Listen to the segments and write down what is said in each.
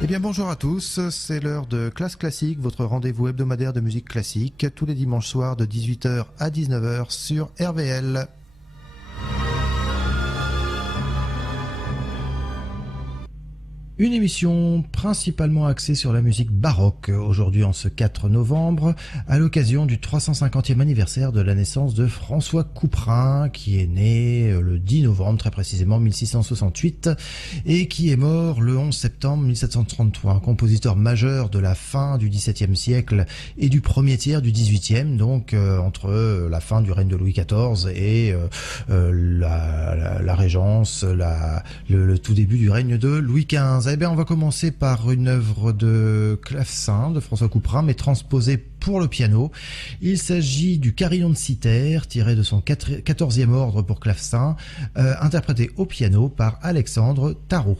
Eh bien bonjour à tous, c'est l'heure de Classe Classique, votre rendez-vous hebdomadaire de musique classique, tous les dimanches soirs de 18h à 19h sur RVL. Une émission principalement axée sur la musique baroque, aujourd'hui en ce 4 novembre, à l'occasion du 350e anniversaire de la naissance de François Couperin, qui est né le 10 novembre, très précisément 1668, et qui est mort le 11 septembre 1733, un compositeur majeur de la fin du XVIIe siècle et du premier tiers du XVIIIe, donc entre la fin du règne de Louis XIV et la régence, le tout début du règne de Louis XV. Eh bien, on va commencer par une œuvre de clavecin de François Couperin, mais transposée pour le piano. Il s'agit du Carillon de Cythère, tiré de son 14e ordre pour clavecin, interprété au piano par Alexandre Tarot.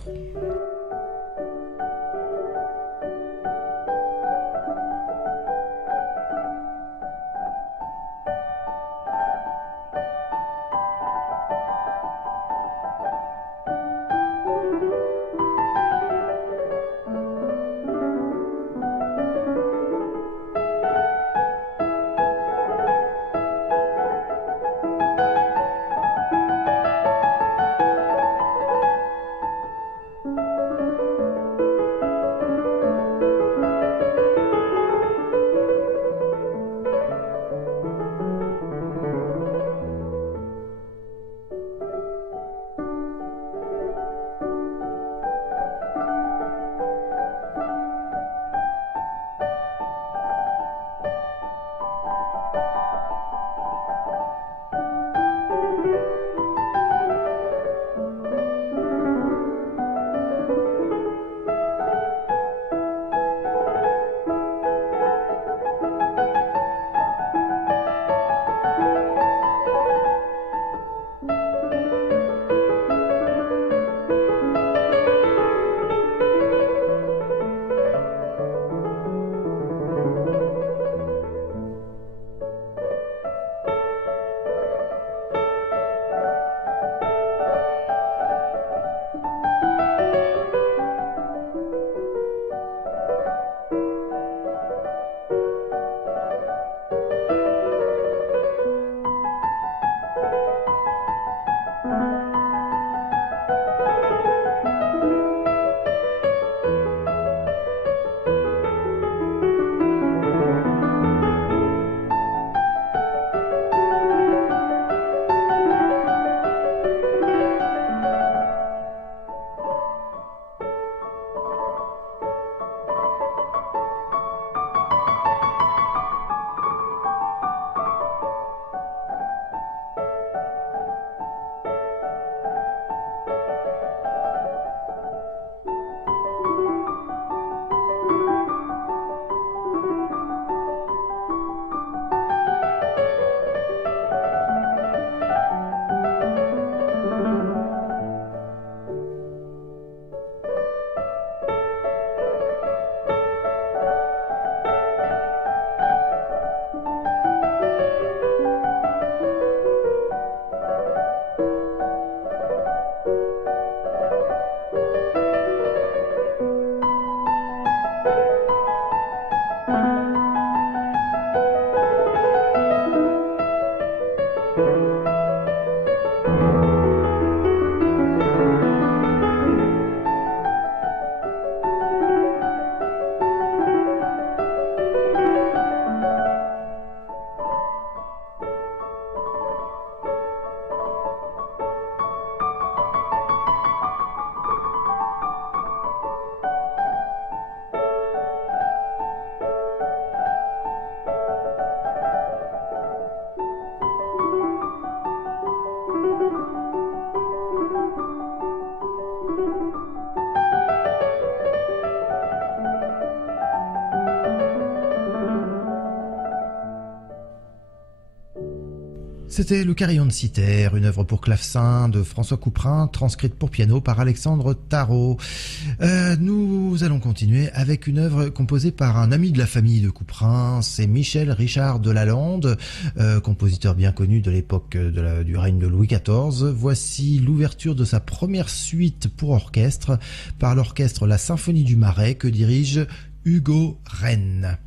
C'était Le Carillon de Cythère, une œuvre pour clavecin de François Couperin, transcrite pour piano par Alexandre Tarot. Nous allons continuer avec une œuvre composée par un ami de la famille de Couperin, c'est Michel Richard de Lalande, compositeur bien connu de l'époque du règne de Louis XIV. Voici l'ouverture de sa première suite pour orchestre par l'orchestre La Symphonie du Marais que dirige Hugo Rennes.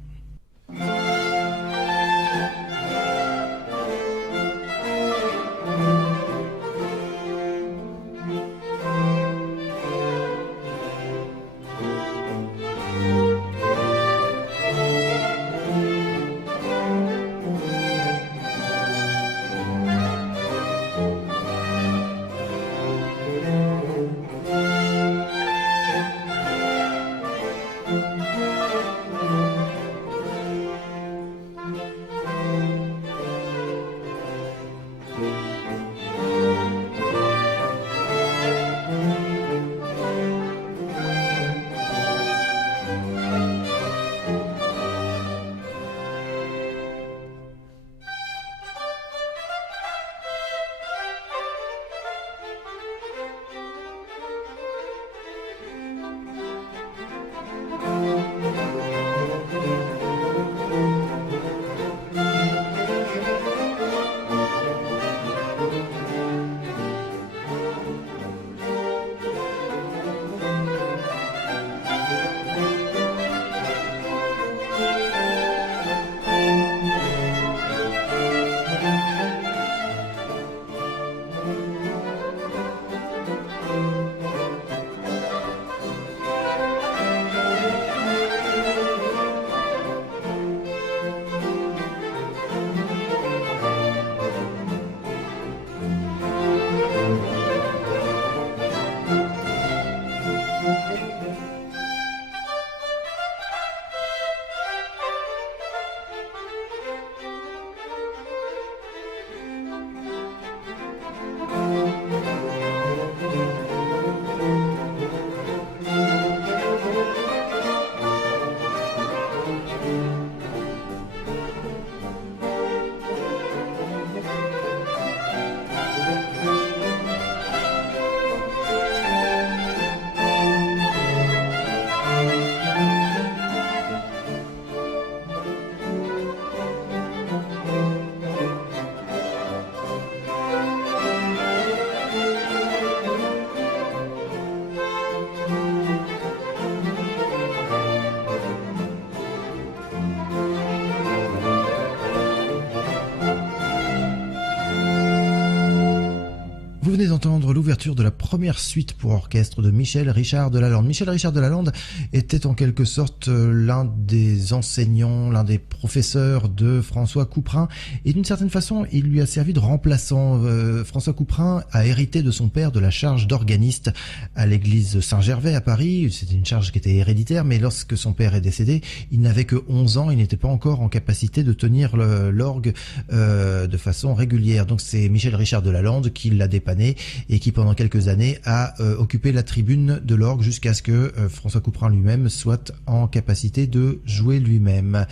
Vous venez d'entendre l'ouverture de la première suite pour orchestre de Michel Richard de Lalande. Michel Richard de Lalande était en quelque sorte l'un des enseignants, l'un des professeurs de François Couperin, et d'une certaine façon, il lui a servi de remplaçant. François Couperin a hérité de son père de la charge d'organiste à l'église Saint-Gervais à Paris. C'était une charge qui était héréditaire, mais lorsque son père est décédé, il n'avait que 11 ans, il n'était pas encore en capacité de tenir l'orgue de façon régulière. Donc c'est Michel Richard de Lalande qui l'a dépanné et qui pendant quelques années a occupé la tribune de l'orgue jusqu'à ce que François Couperin lui-même soit en capacité de jouer lui-même.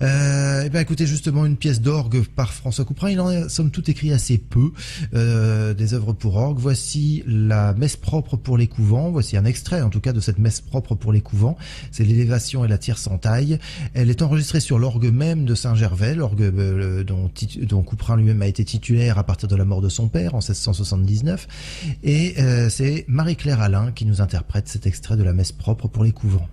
Et bien écoutez, justement une pièce d'orgue par François Couperin, il en a somme toute écrit assez peu des œuvres pour orgue. Voici la messe propre pour les couvents, voici un extrait en tout cas de cette messe propre pour les couvents, c'est l'élévation et la tierce en taille. Elle est enregistrée sur l'orgue même de Saint-Gervais, l'orgue dont Couperin lui-même a été titulaire à partir de la mort de son père en 1679, et c'est Marie-Claire Alain qui nous interprète cet extrait de la messe propre pour les couvents.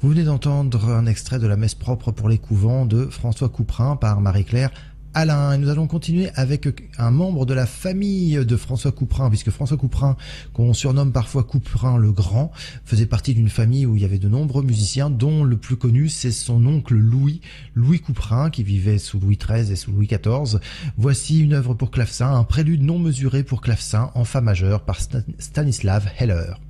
Vous venez d'entendre un extrait de la messe propre pour les couvents de François Couperin par Marie-Claire Alain. Et nous allons continuer avec un membre de la famille de François Couperin, puisque François Couperin, qu'on surnomme parfois Couperin le Grand, faisait partie d'une famille où il y avait de nombreux musiciens, dont le plus connu, c'est son oncle Louis Couperin, qui vivait sous Louis XIII et sous Louis XIV. Voici une œuvre pour clavecin, un prélude non mesuré pour clavecin en fa majeur par Stanislav Heller.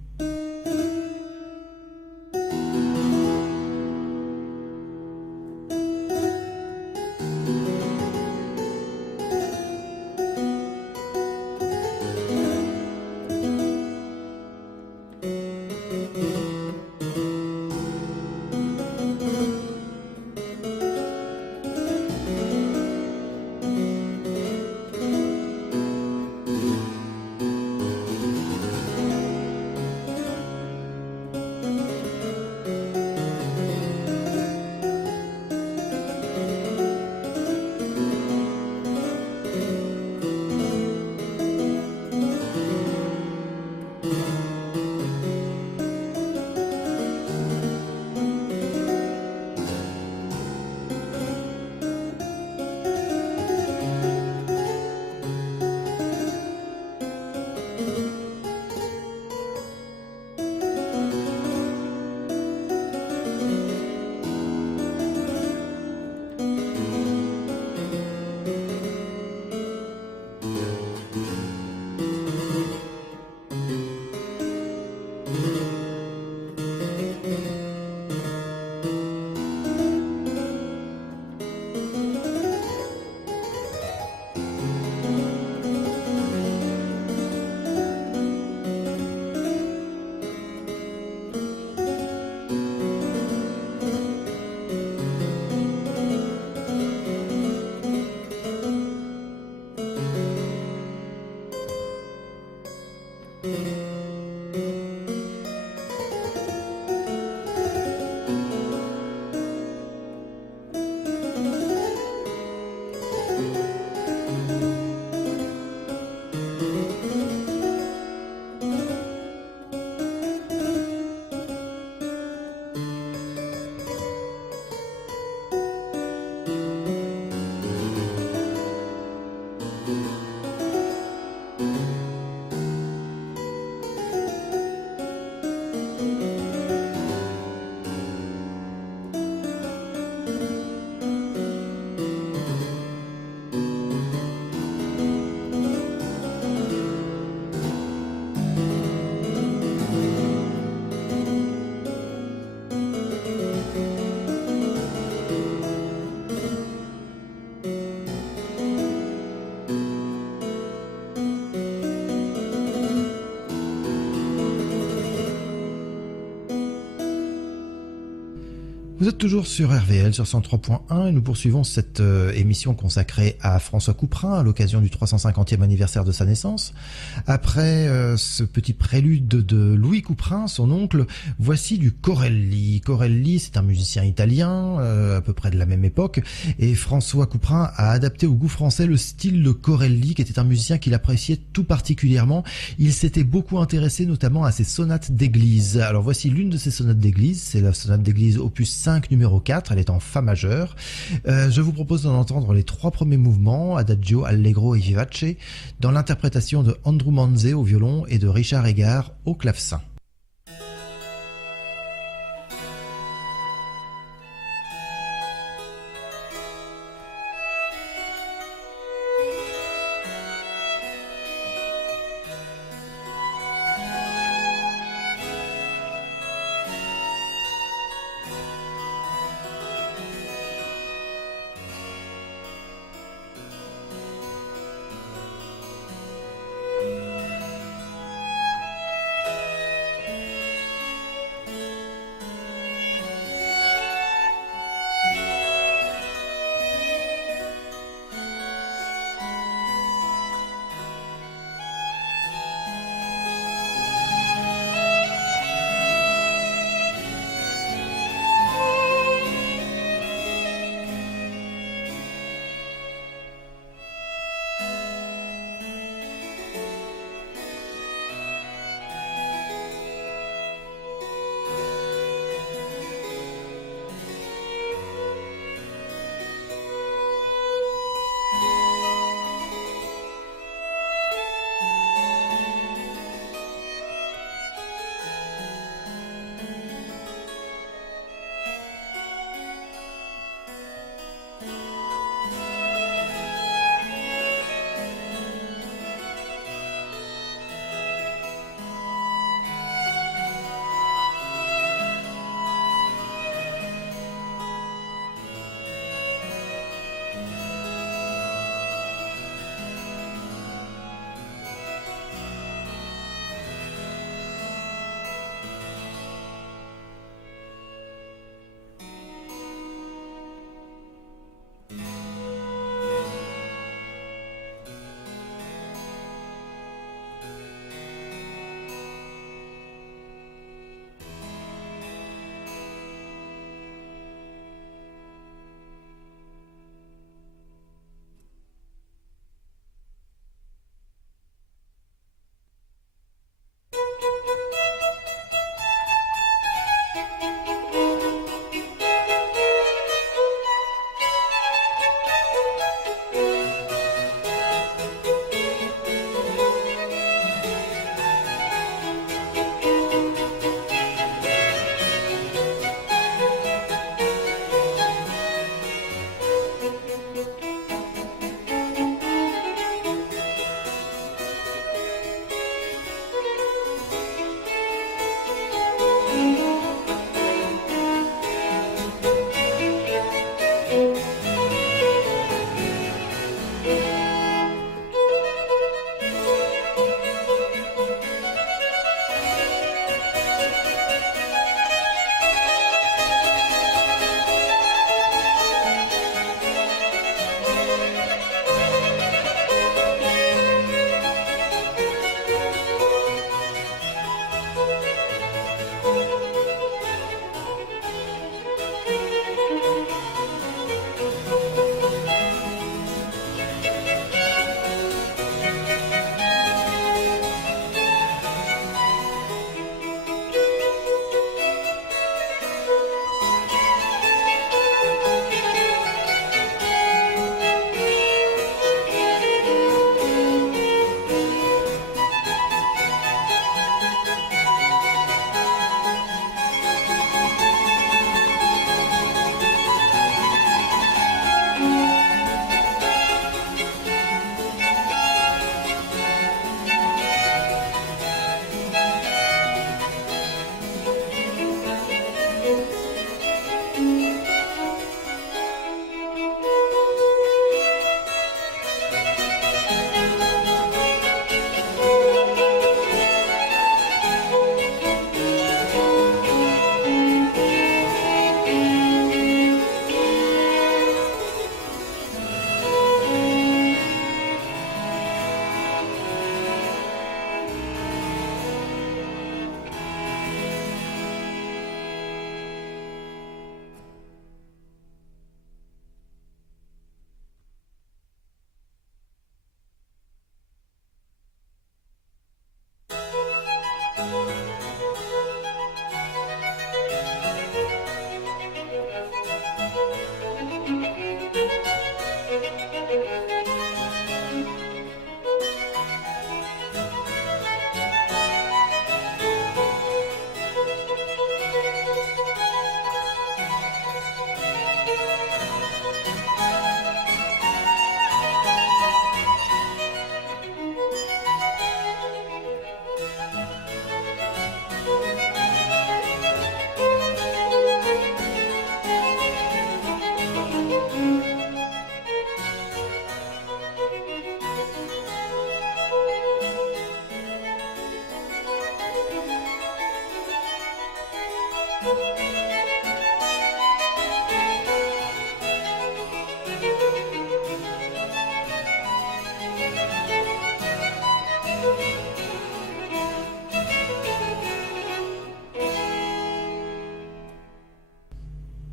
Vous êtes toujours sur RVL, sur 103.1, et nous poursuivons cette émission consacrée à François Couperin à l'occasion du 350e anniversaire de sa naissance. Après ce petit prélude de Louis Couperin, son oncle, voici du Corelli. Corelli, c'est un musicien italien, à peu près de la même époque, et François Couperin a adapté au goût français le style de Corelli, qui était un musicien qu'il appréciait tout particulièrement. Il s'était beaucoup intéressé notamment à ses sonates d'église. Alors voici l'une de ses sonates d'église, c'est la sonate d'église opus 5 numéro 4, elle est en fa majeur. Je vous propose d'en entendre les 3 premiers mouvements, Adagio, Allegro et Vivace, dans l'interprétation de Andrew Manze au violon et de Richard Égard au clavecin.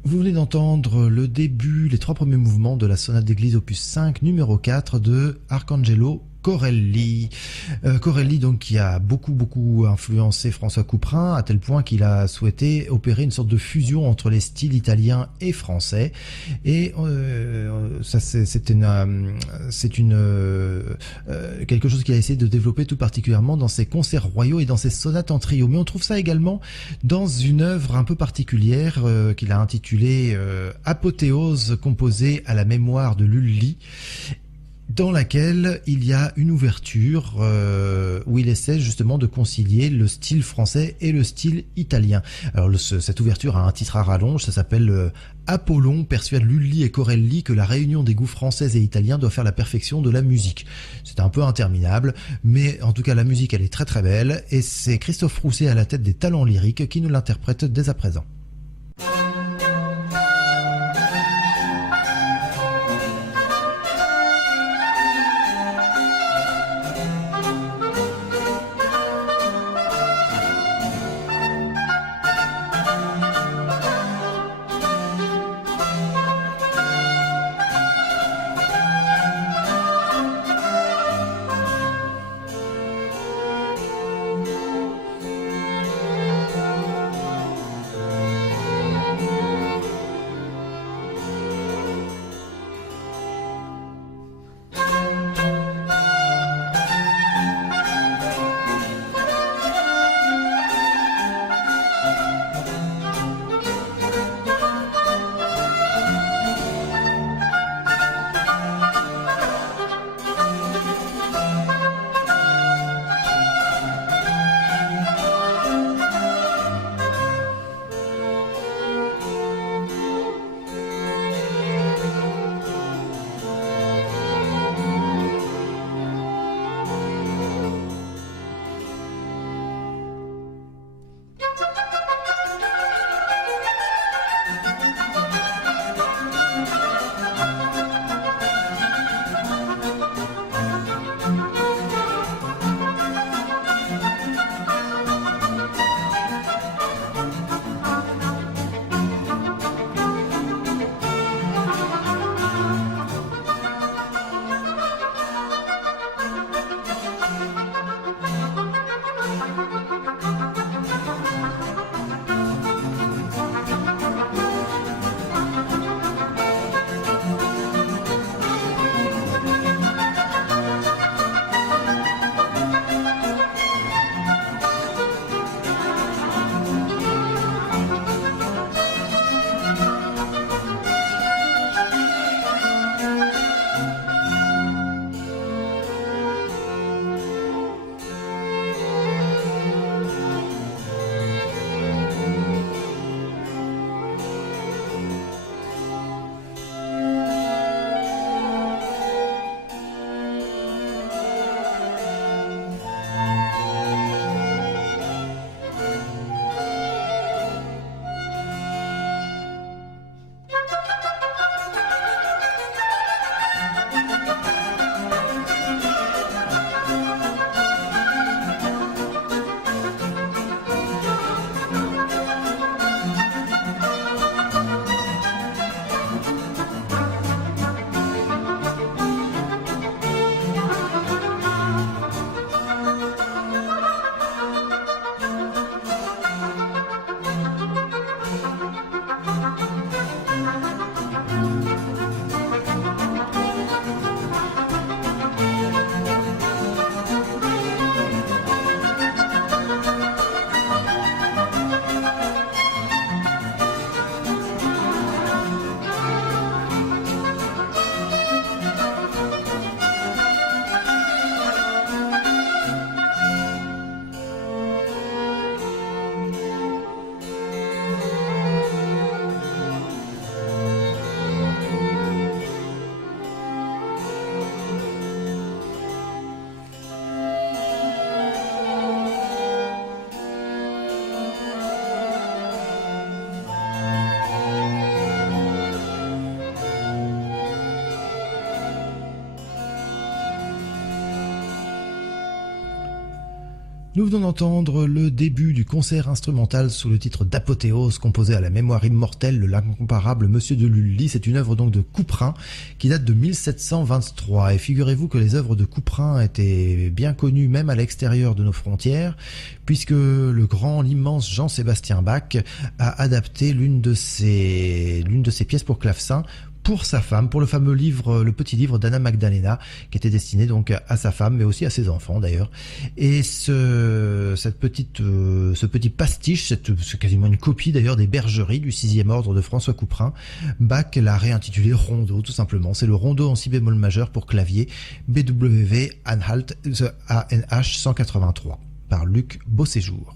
Vous venez d'entendre le début, les 3 premiers mouvements de la sonate d'église opus 5 numéro 4 de Arcangelo Corelli. Corelli donc qui a beaucoup influencé François Couperin à tel point qu'il a souhaité opérer une sorte de fusion entre les styles italiens et français. Et ça c'est quelque chose qu'il a essayé de développer tout particulièrement dans ses concerts royaux et dans ses sonates en trio. Mais on trouve ça également dans une œuvre un peu particulière qu'il a intitulée Apothéose, composée à la mémoire de Lully, dans laquelle il y a une ouverture où il essaie justement de concilier le style français et le style italien. Alors cette ouverture a un titre à rallonge, ça s'appelle Apollon persuade Lully et Corelli que la réunion des goûts français et italiens doit faire la perfection de la musique. C'est un peu interminable, mais en tout cas la musique elle est très très belle et c'est Christophe Rousset à la tête des talents lyriques qui nous l'interprète dès à présent. Nous venons d'entendre le début du concert instrumental sous le titre d'Apothéose, composé à la mémoire immortelle de l'incomparable Monsieur de Lully. C'est une œuvre donc de Couperin qui date de 1723. Et figurez-vous que les œuvres de Couperin étaient bien connues même à l'extérieur de nos frontières, puisque l'immense Jean-Sébastien Bach a adapté l'une de ses pièces pour clavecin pour sa femme, pour le fameux livre, le petit livre d'Anna Magdalena, qui était destiné donc à sa femme, mais aussi à ses enfants d'ailleurs. Et ce petit pastiche, c'est quasiment une copie d'ailleurs des Bergeries du 6e ordre de François Couperin. Bach l'a réintitulé Rondo, tout simplement. C'est le Rondo en si bémol majeur pour clavier BWV Anhalt ANH 183 par Luc Beauséjour.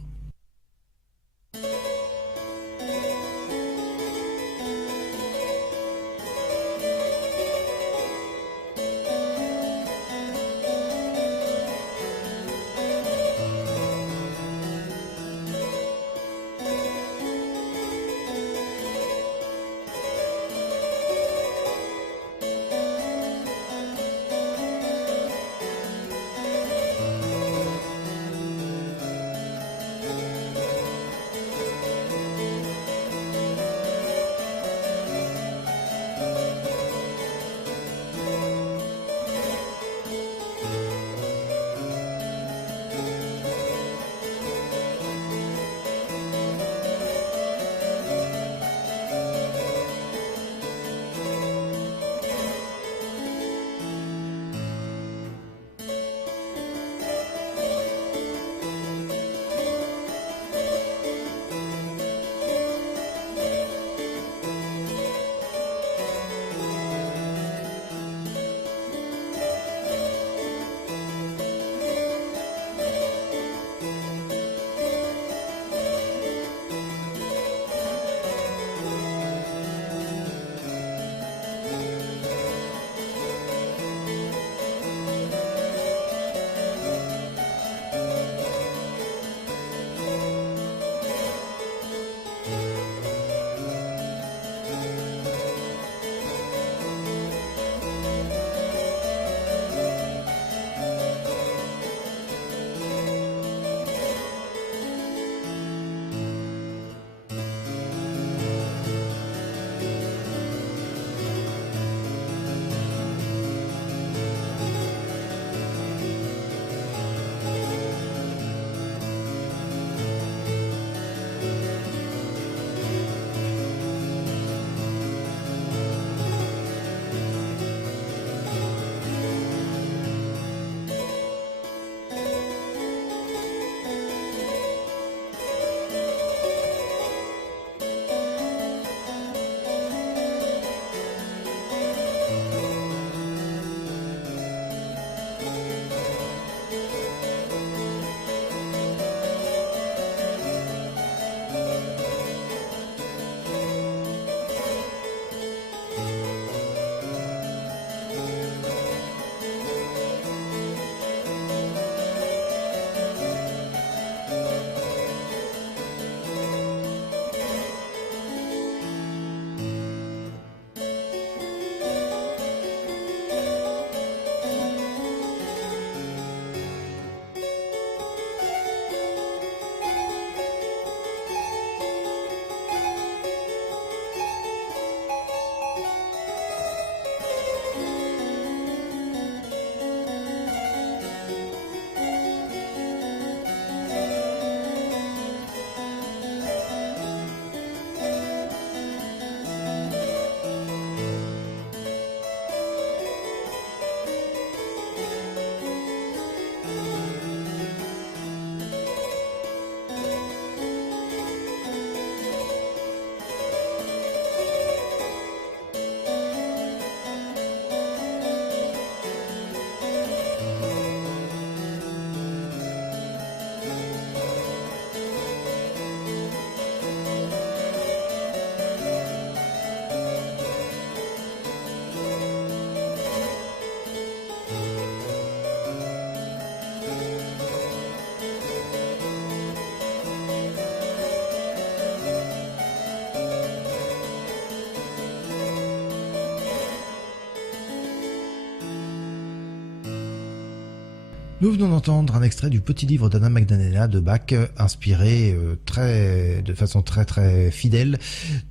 Nous venons d'entendre un extrait du Petit livre d'Anna Magdalena de Bach, inspiré de façon très fidèle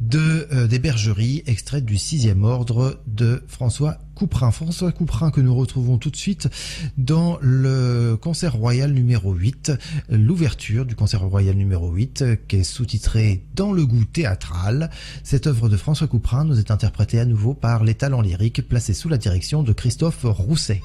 des Bergeries, extrait du 6e ordre de François Couperin. François Couperin que nous retrouvons tout de suite dans le concert royal numéro 8, l'ouverture du concert royal numéro 8, qui est sous-titré Dans le goût théâtral. Cette œuvre de François Couperin nous est interprétée à nouveau par les talents lyriques placés sous la direction de Christophe Rousset.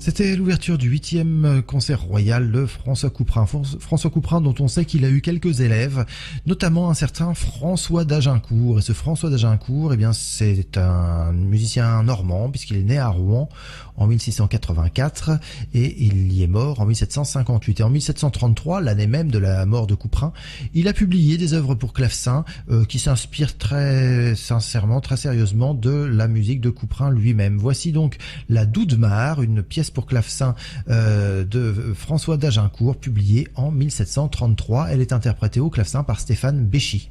C'était l'ouverture du 8e concert royal de François Couperin. François Couperin dont on sait qu'il a eu quelques élèves, notamment un certain François d'Agincourt. Et ce François d'Agincourt, eh bien, c'est un musicien normand puisqu'il est né à Rouen en 1684 et il y est mort en 1758. Et en 1733, l'année même de la mort de Couperin, il a publié des œuvres pour clavecin qui s'inspirent très sincèrement, très sérieusement de la musique de Couperin lui-même. Voici donc la Doudemare, une pièce pour clavecin de François d'Agincourt, publiée en 1733. Elle est interprétée au clavecin par Stéphane Béchy.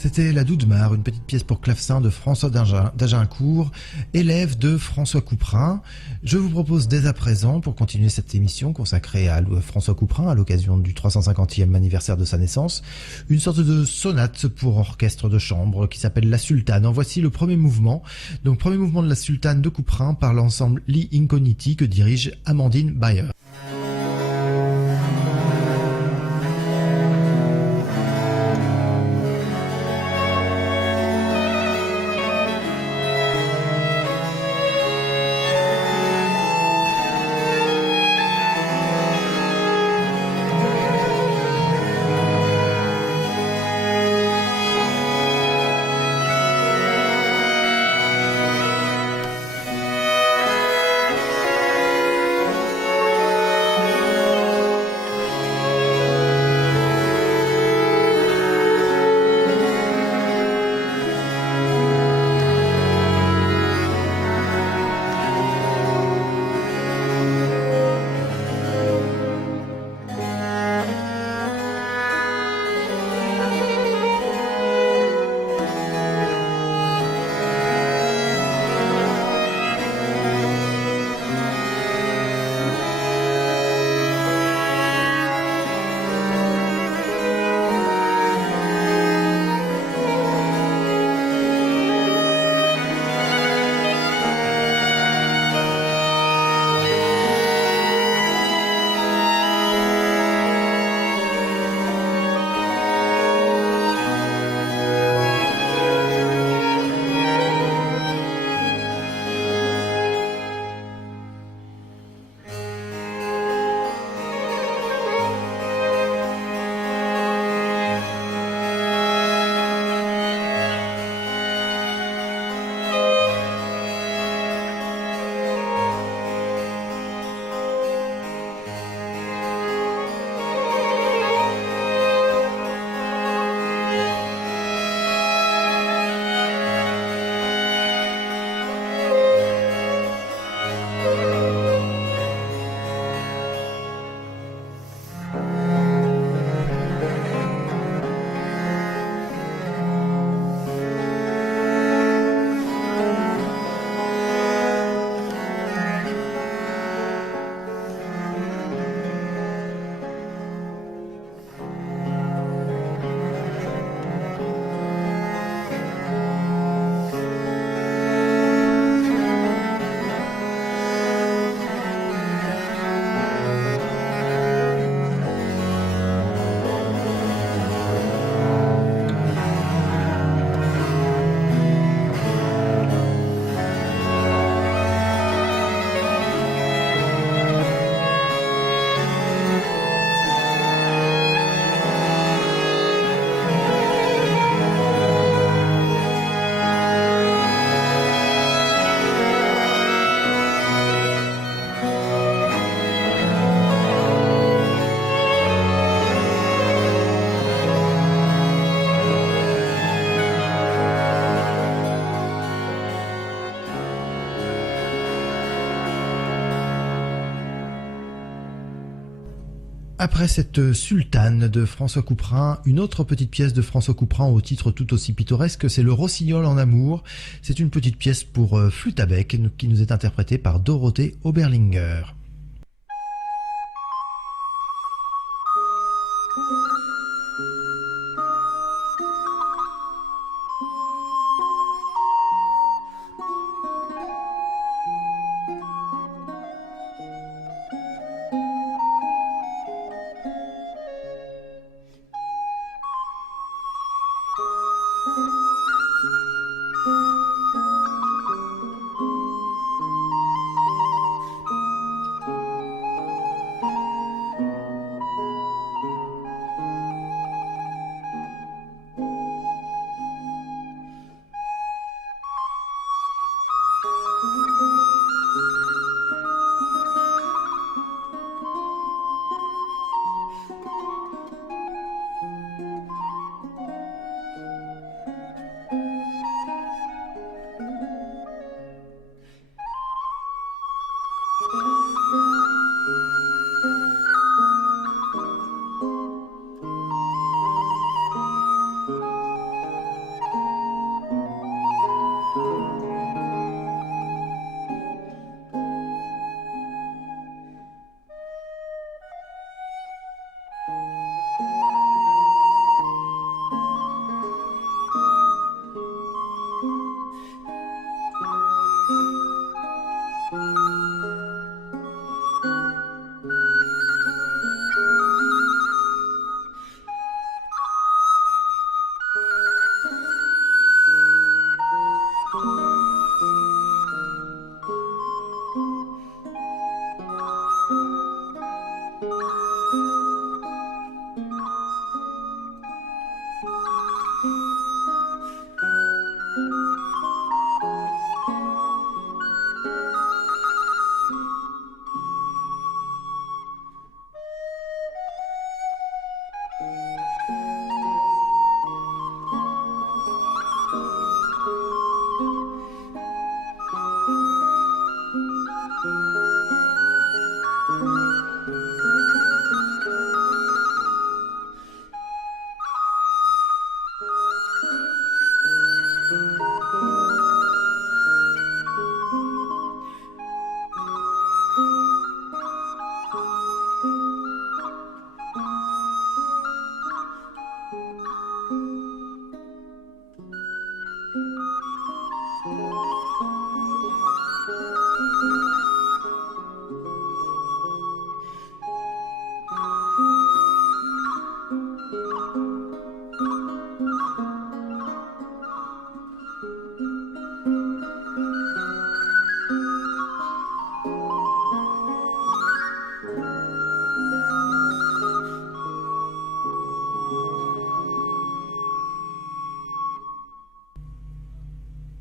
C'était La Doudemar, une petite pièce pour clavecin de François d'Agincourt, élève de François Couperin. Je vous propose dès à présent, pour continuer cette émission consacrée à François Couperin à l'occasion du 350e anniversaire de sa naissance, une sorte de sonate pour orchestre de chambre qui s'appelle La Sultane. En voici le premier mouvement. Donc, premier mouvement de La Sultane de Couperin par l'ensemble Li Incogniti que dirige Amandine Bayer. Après cette sultane de François Couperin, une autre petite pièce de François Couperin au titre tout aussi pittoresque, c'est le Rossignol en amour. C'est une petite pièce pour flûte à bec qui nous est interprétée par Dorothée Oberlinger.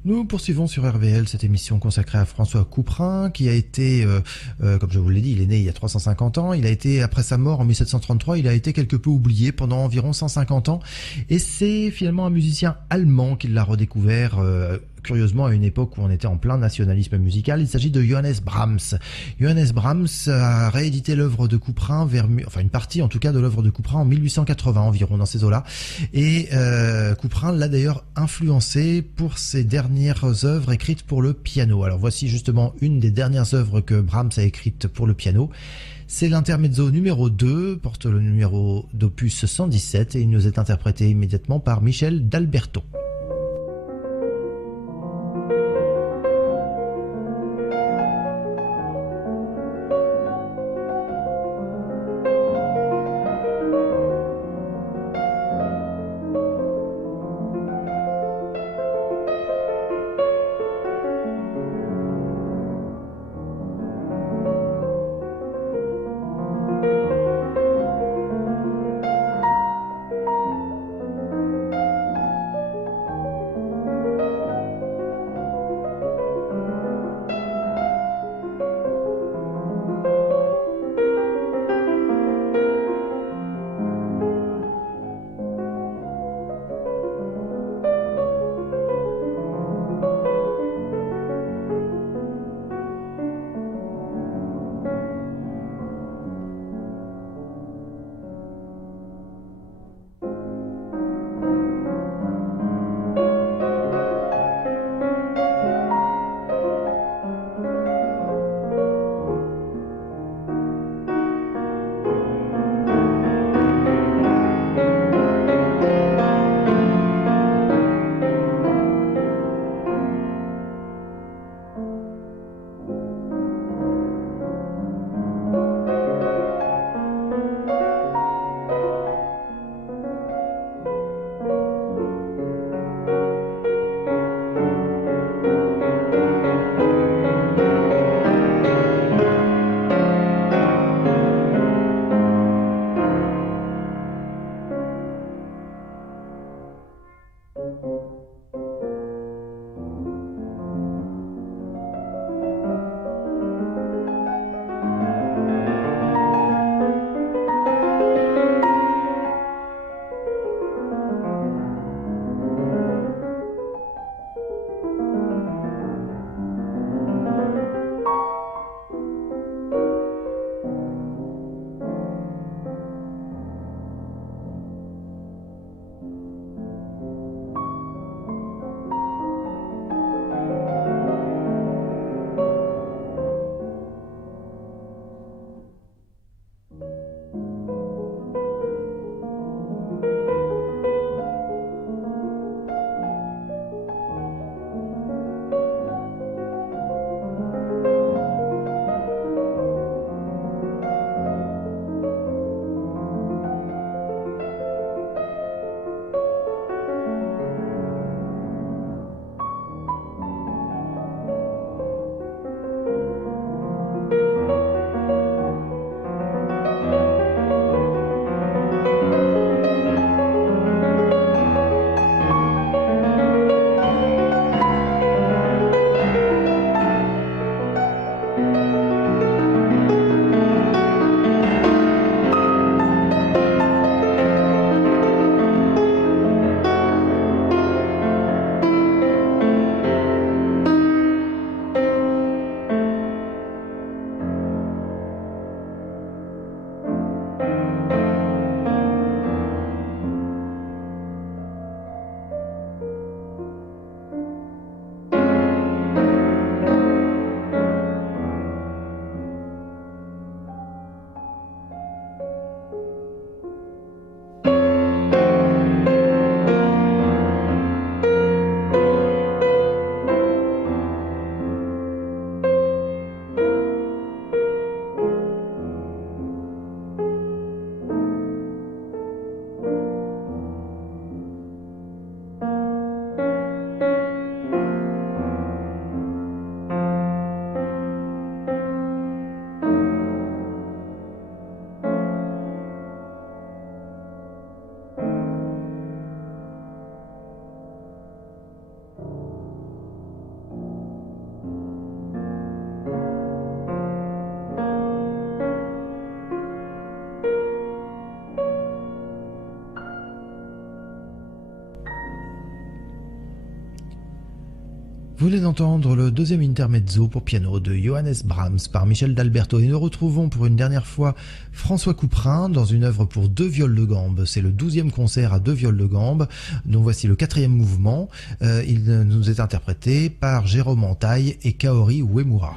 Nous poursuivons sur RVL cette émission consacrée à François Couperin, qui a été, comme je vous l'ai dit, il est né il y a 350 ans. Il a été, après sa mort en 1733, il a été quelque peu oublié pendant environ 150 ans. Et c'est finalement un musicien allemand qui l'a redécouvert, curieusement à une époque où on était en plein nationalisme musical. Il s'agit de Johannes Brahms. Johannes Brahms a réédité l'œuvre de Couperin enfin une partie en tout cas de l'œuvre de Couperin en 1880 environ, dans ces eaux-là. Et Couperin l'a d'ailleurs influencé pour ses dernières œuvres écrites pour le piano. Alors voici justement une des dernières œuvres que Brahms a écrites pour le piano. C'est l'intermezzo numéro 2, porte le numéro d'opus 117 et il nous est interprété immédiatement par Michel d'Alberto. Vous venez d'entendre le deuxième intermezzo pour piano de Johannes Brahms par Michel d'Alberto. Et nous retrouvons pour une dernière fois François Couperin dans une œuvre pour deux viols de gambe. C'est le 12e concert à deux viols de gambe, dont voici le 4e mouvement. Il nous est interprété par Jérôme Antaille et Kaori Uemura.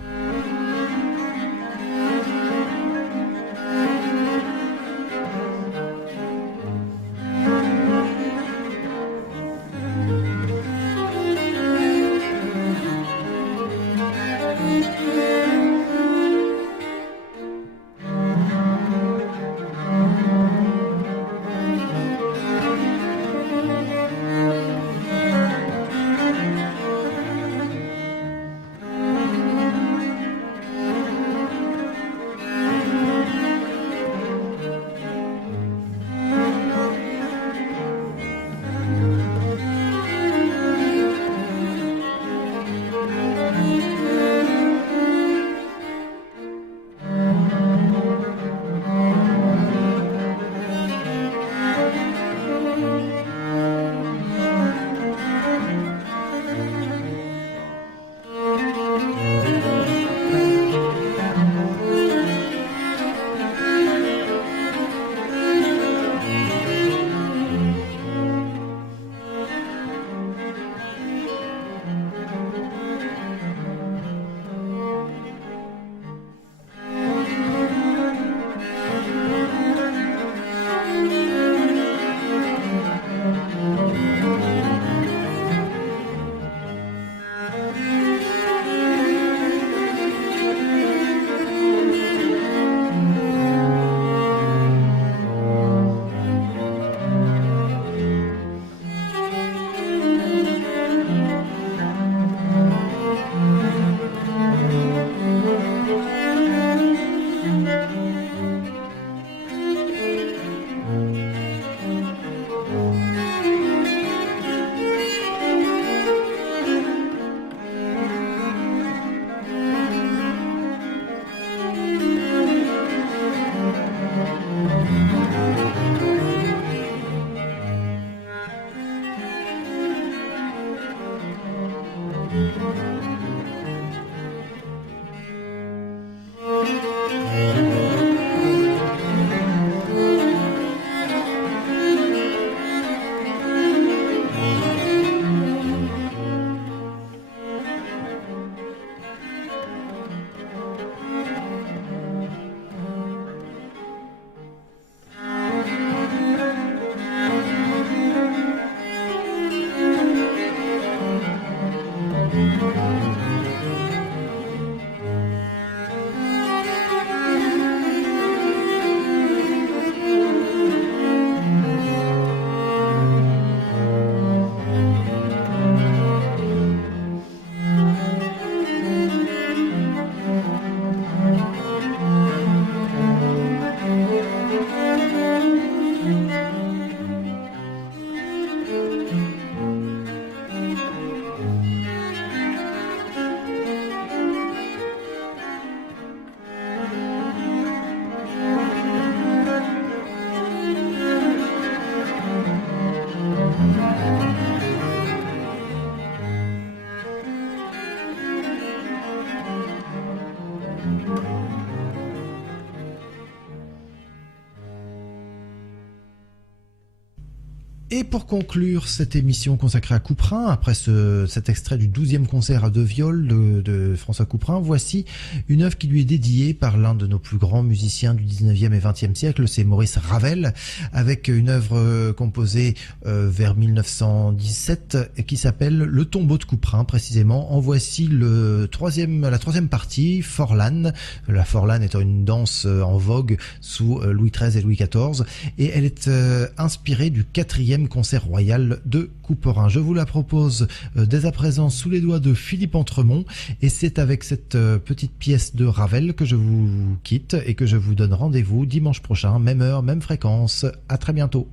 Et pour conclure cette émission consacrée à Couperin, après cet extrait du 12e concert à deux viols de François Couperin, voici une œuvre qui lui est dédiée par l'un de nos plus grands musiciens du 19e et 20e siècle, c'est Maurice Ravel, avec une œuvre composée vers 1917 qui s'appelle Le tombeau de Couperin précisément. En voici la troisième partie, Forlane. La Forlane étant une danse en vogue sous Louis XIII et Louis XIV, et elle est inspirée du 4e concert royal de Couperin. Je vous la propose dès à présent sous les doigts de Philippe Entremont, et c'est avec cette petite pièce de Ravel que je vous quitte et que je vous donne rendez-vous dimanche prochain, même heure, même fréquence. À très bientôt.